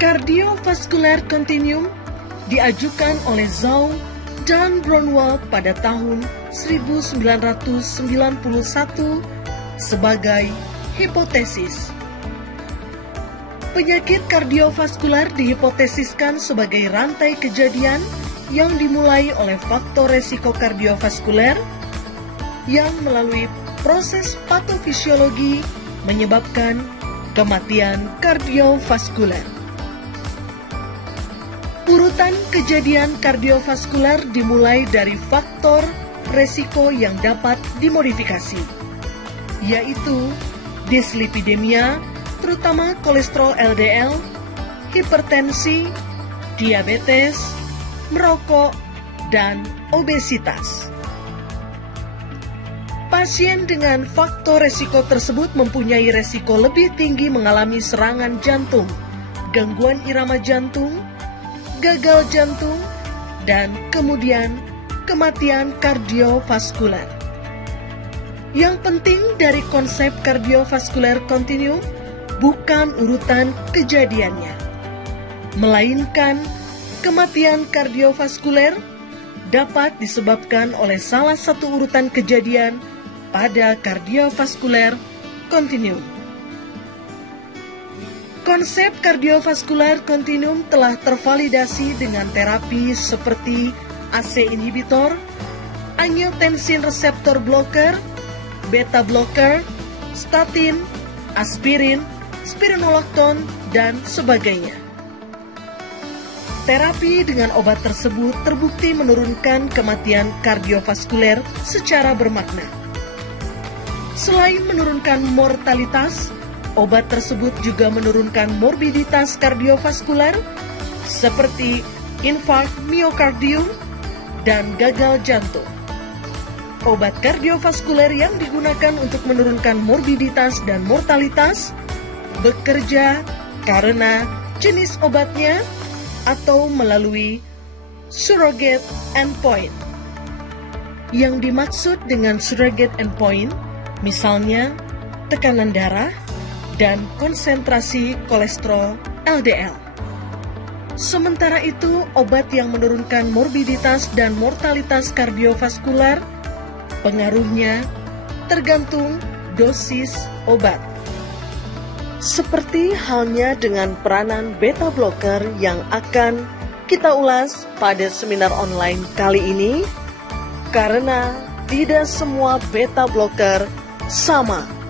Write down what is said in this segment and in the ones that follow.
Cardiovascular Continuum diajukan oleh Zhou dan Braunwald pada tahun 1991 sebagai hipotesis. Penyakit kardiovaskular dihipotesiskan sebagai rantai kejadian yang dimulai oleh faktor resiko kardiovaskuler yang melalui proses patofisiologi menyebabkan kematian kardiovaskuler. Urutan kejadian kardiovaskuler dimulai dari faktor resiko yang dapat dimodifikasi, yaitu dislipidemia, terutama kolesterol LDL, hipertensi, diabetes, merokok, dan obesitas. Pasien dengan faktor resiko tersebut mempunyai resiko lebih tinggi mengalami serangan jantung, gangguan irama jantung, gagal jantung, dan kemudian kematian kardiovaskuler. Yang penting dari konsep kardiovaskular continuum bukan urutan kejadiannya, melainkan kematian kardiovaskuler dapat disebabkan oleh salah satu urutan kejadian pada kardiovaskular continuum. Konsep kardiovaskular continuum telah tervalidasi dengan terapi seperti ACE inhibitor, angiotensin reseptor blocker, beta blocker, statin, aspirin, spironolakton, dan sebagainya. Terapi dengan obat tersebut terbukti menurunkan kematian kardiovaskuler secara bermakna. Selain menurunkan mortalitas, obat tersebut juga menurunkan morbiditas kardiovaskuler seperti infark miokardium dan gagal jantung. Obat kardiovaskuler yang digunakan untuk menurunkan morbiditas dan mortalitas bekerja karena jenis obatnya atau melalui surrogate endpoint. Yang dimaksud dengan surrogate endpoint misalnya tekanan darah dan konsentrasi kolesterol LDL. Sementara itu, obat yang menurunkan morbiditas dan mortalitas kardiovaskular, pengaruhnya tergantung dosis obat. Seperti halnya dengan peranan beta blocker yang akan kita ulas pada seminar online kali ini, karena tidak semua beta blocker sama.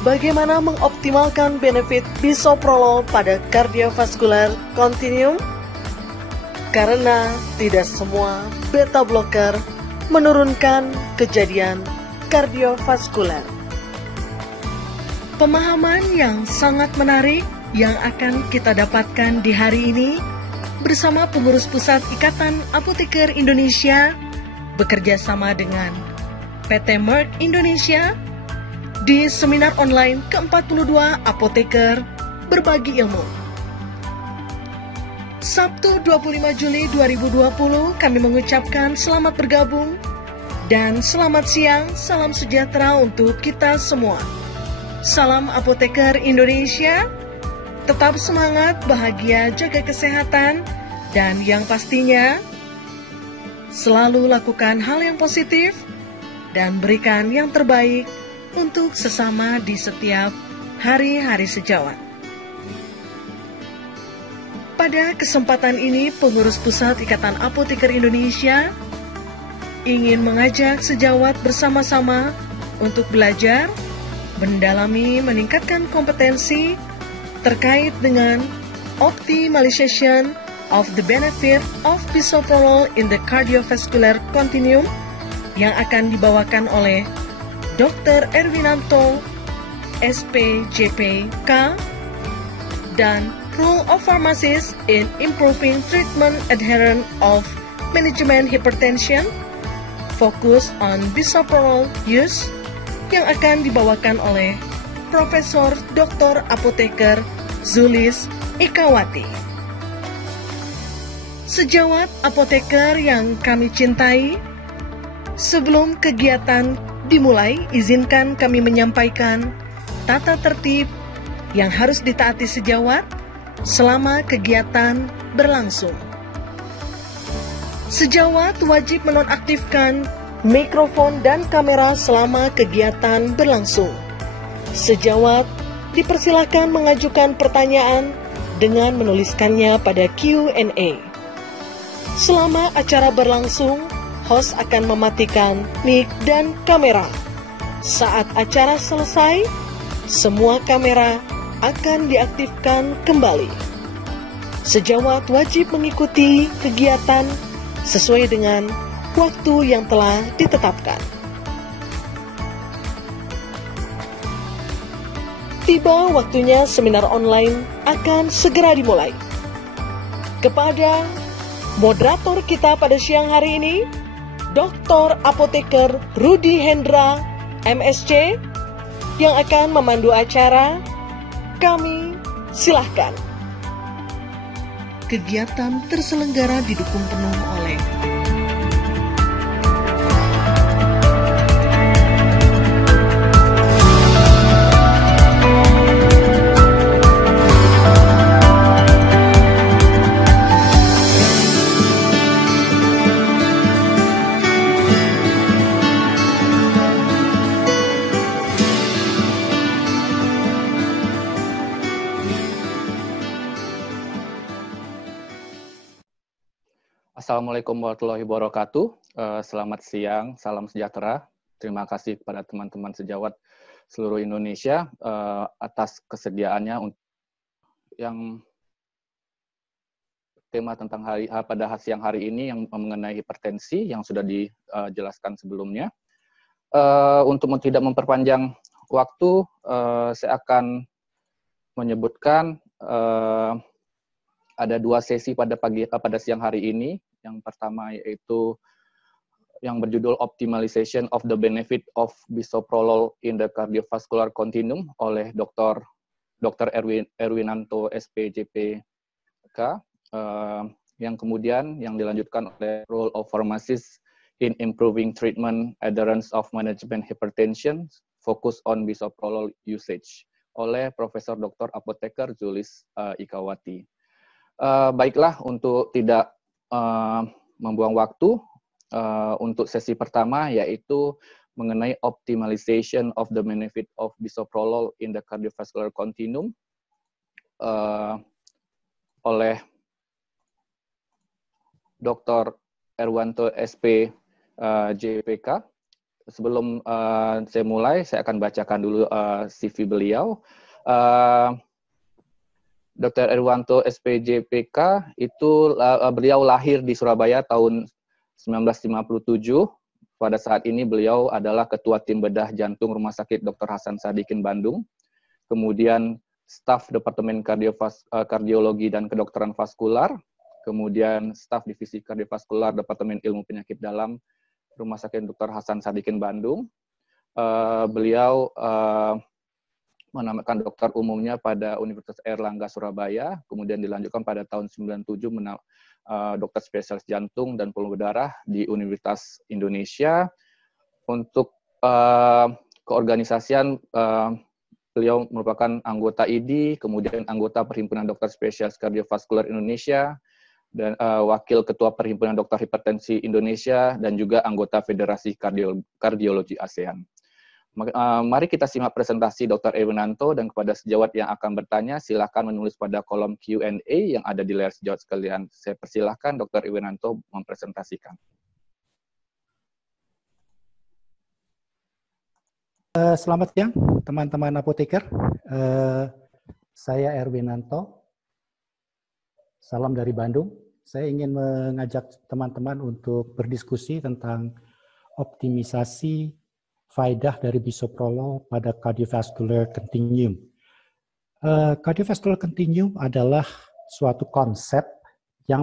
Bagaimana mengoptimalkan benefit bisoprolol pada cardiovascular continuum? Karena tidak semua beta blocker menurunkan kejadian kardiovaskuler. Pemahaman yang sangat menarik yang akan kita dapatkan di hari ini bersama pengurus pusat Ikatan Apoteker Indonesia bekerja sama dengan PT Merck Indonesia di seminar online ke-42 Apoteker Berbagi Ilmu. Sabtu 25 Juli 2020 kami mengucapkan selamat bergabung dan selamat siang, salam sejahtera untuk kita semua. Salam Apoteker Indonesia, tetap semangat, bahagia, jaga kesehatan, dan yang pastinya selalu lakukan hal yang positif dan berikan yang terbaik untuk sesama di setiap hari-hari sejawat. Pada kesempatan ini, pengurus pusat Ikatan Apoteker Indonesia ingin mengajak sejawat bersama-sama untuk belajar, mendalami, meningkatkan kompetensi terkait dengan optimization of the benefit of bisoprolol in the cardiovascular continuum yang akan dibawakan oleh Dr. Erwinanto, SPJPK, dan Role of Pharmacists in Improving Treatment Adherence of Management Hypertension, Focus on Bisoprolol Use, yang akan dibawakan oleh Profesor Dr. Apoteker Zulis Ikawati. Sejawat apoteker yang kami cintai, sebelum kegiatan dimulai, izinkan kami menyampaikan tata tertib yang harus ditaati sejawat selama kegiatan berlangsung. Sejawat wajib menonaktifkan mikrofon dan kamera selama kegiatan berlangsung. Sejawat dipersilakan mengajukan pertanyaan dengan menuliskannya pada Q&A. Selama acara berlangsung, host akan mematikan mic dan kamera. Saat acara selesai, semua kamera akan diaktifkan kembali. Sejawat wajib mengikuti kegiatan sesuai dengan waktu yang telah ditetapkan. Tiba waktunya seminar online akan segera dimulai. Kepada moderator kita pada siang hari ini, Dr. Apoteker Rudy Hendra, MSc, yang akan memandu acara, kami silahkan. Kegiatan terselenggara didukung penuh oleh Assalamualaikum warahmatullahi wabarakatuh. Selamat siang, salam sejahtera. Terima kasih kepada teman-teman sejawat seluruh Indonesia atas kesediaannya yang tema tentang pada siang hari ini yang mengenai hipertensi yang sudah dijelaskan sebelumnya. Untuk tidak memperpanjang waktu, saya akan menyebutkan ada dua sesi pada siang hari ini. Yang pertama yaitu yang berjudul Optimization of the Benefit of Bisoprolol in the Cardiovascular Continuum oleh Dr. Erwinanto SPJPK, yang kemudian yang dilanjutkan oleh Role of Pharmacists in Improving Treatment Adherence of Management Hypertension, Focus on Bisoprolol Usage oleh Profesor Dr. Apoteker Zulis Ikawati. Baiklah, untuk tidak membuang waktu, untuk sesi pertama yaitu mengenai optimization of the benefit of bisoprolol in the cardiovascular continuum oleh Dr. Erwanto SP JPK. Sebelum saya mulai, saya akan bacakan dulu CV beliau. Dr. Erwanto SPJPK itu beliau lahir di Surabaya tahun 1957. Pada saat ini beliau adalah Ketua Tim Bedah Jantung Rumah Sakit Dr. Hasan Sadikin Bandung. Kemudian staf Departemen Kardiologi dan Kedokteran Vaskular. Kemudian staf Divisi Kardiovaskular Departemen Ilmu Penyakit Dalam Rumah Sakit Dr. Hasan Sadikin Bandung. Beliau menamakan dokter umumnya pada Universitas Airlangga Surabaya, kemudian dilanjutkan pada tahun 97 dokter spesialis jantung dan pembuluh darah di Universitas Indonesia. Untuk keorganisasian, beliau merupakan anggota IDI, kemudian anggota Perhimpunan Dokter Spesialis Kardiovaskular Indonesia, dan wakil ketua Perhimpunan Dokter Hipertensi Indonesia, dan juga anggota Federasi Kardiologi ASEAN. Mari kita simak presentasi Dr. Erwinanto, dan kepada sejawat yang akan bertanya, silakan menulis pada kolom Q&A yang ada di layar sejawat sekalian. Saya persilahkan Dr. Erwinanto mempresentasikan. Selamat siang, teman-teman apoteker. Saya Erwinanto, salam dari Bandung. Saya ingin mengajak teman-teman untuk berdiskusi tentang optimisasi faedah dari bisoprolol pada cardiovascular continuum. Cardiovascular continuum adalah suatu konsep yang